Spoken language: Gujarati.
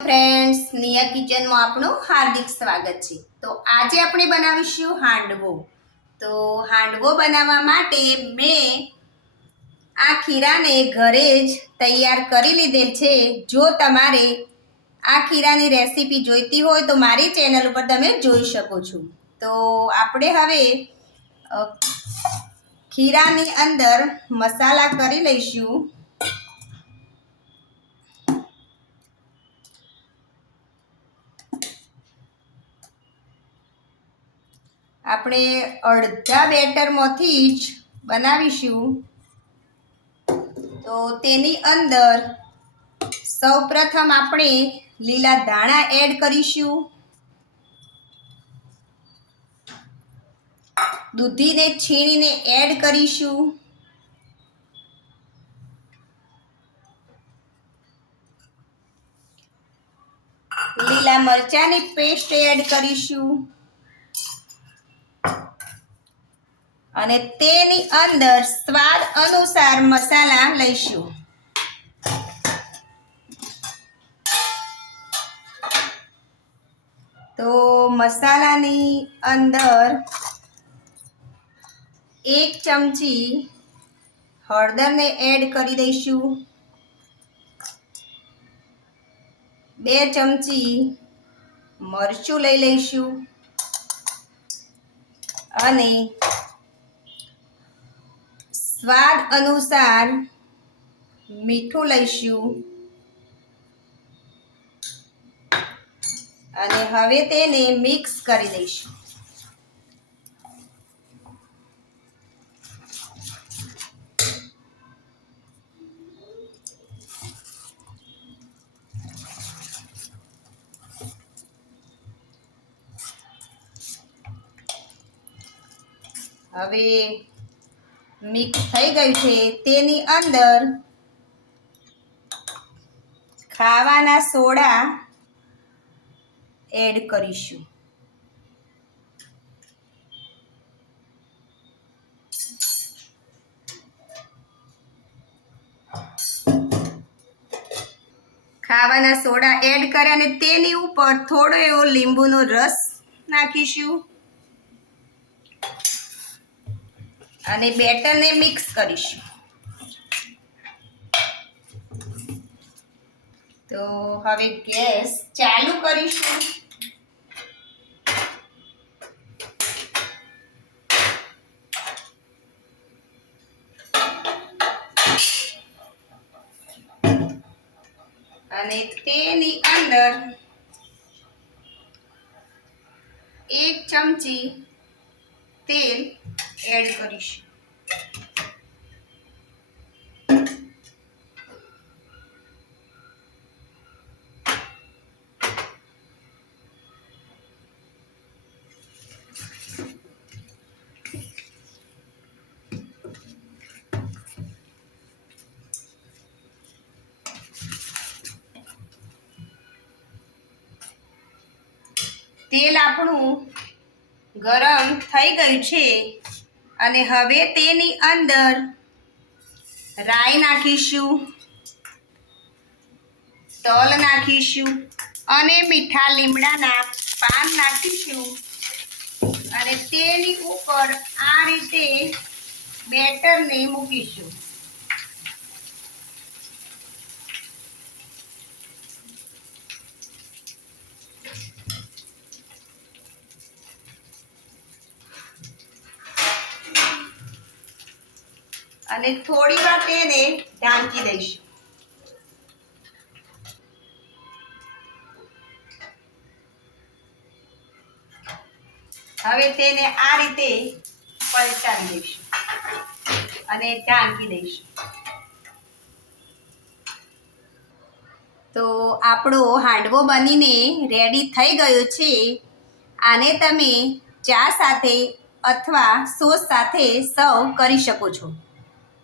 फ्रेंड्स, निया किचन में आपनु हार्दिक स्वागत है। तो आज આપણે બનાવીશું હાંડવો। તો હાંડવો બનાવવા માટે મેં આ ખીરાને ઘરે જ તૈયાર કરી લીધેલ છે। જો તમારે આ ખીરાની રેસીપી જોઈતી હોય તો મારી ચેનલ ઉપર તમે જોઈ શકો છો। તો આપણે હવે ખીરાની અંદર મસાલા કરી લઈશું। આપણે અડધા બેટરમાંથી જ બનાવીશું। તો તેની અંદર સૌપ્રથમ આપણે લીલા ધાણા એડ કરીશું, દૂધીને છીણીને એડ કરીશું, લીલા મરચાંની પેસ્ટ એડ કરીશું અને તેની અંદર સ્વાદ અનુસાર મસાલા લઈશું। તો મસાલાની અંદર 1 ચમચી હળદરને એડ કરી દઈશું, 2 ચમચી મરચું લઈ લઈશું અને સ્વાદ અનુસાર મીઠું લઈશું અને હવે તેને મિક્સ કરી દઈશું। હવે મિક્સ થઈ ગયું છે, તેની અંદર ખાવાના સોડા એડ કરીશું। ખાવાના સોડા એડ કર્યા અને તેની ઉપર થોડો એવો લીંબુનો રસ નાખીશું અને બેટરને મિક્સ કરીશું। તો હવે ગેસ ચાલુ કરીશું અને તેની અંદર 1 ચમચી તેલ એડ કરીશું। તેલ આપણું ગરમ થઈ ગયું છે અને હવે તેની અંદર રાઈ નાખીશું, તલ નાખીશું અને મીઠા લીમડાના પાન નાખીશું અને તેની ઉપર આ રીતે બેટરને મૂકીશું। અને થોડી વાર તેને ઢાંકી દઈશું। હવે તેને આ રીતે પલટાવી દઈશું અને ઢાંકી દઈશું। તો આપણો હાંડવો બનીને રેડી થઈ ગયો છે। આને તમે ચા સાથે અથવા સોસ સાથે સર્વ કરી શકો છો।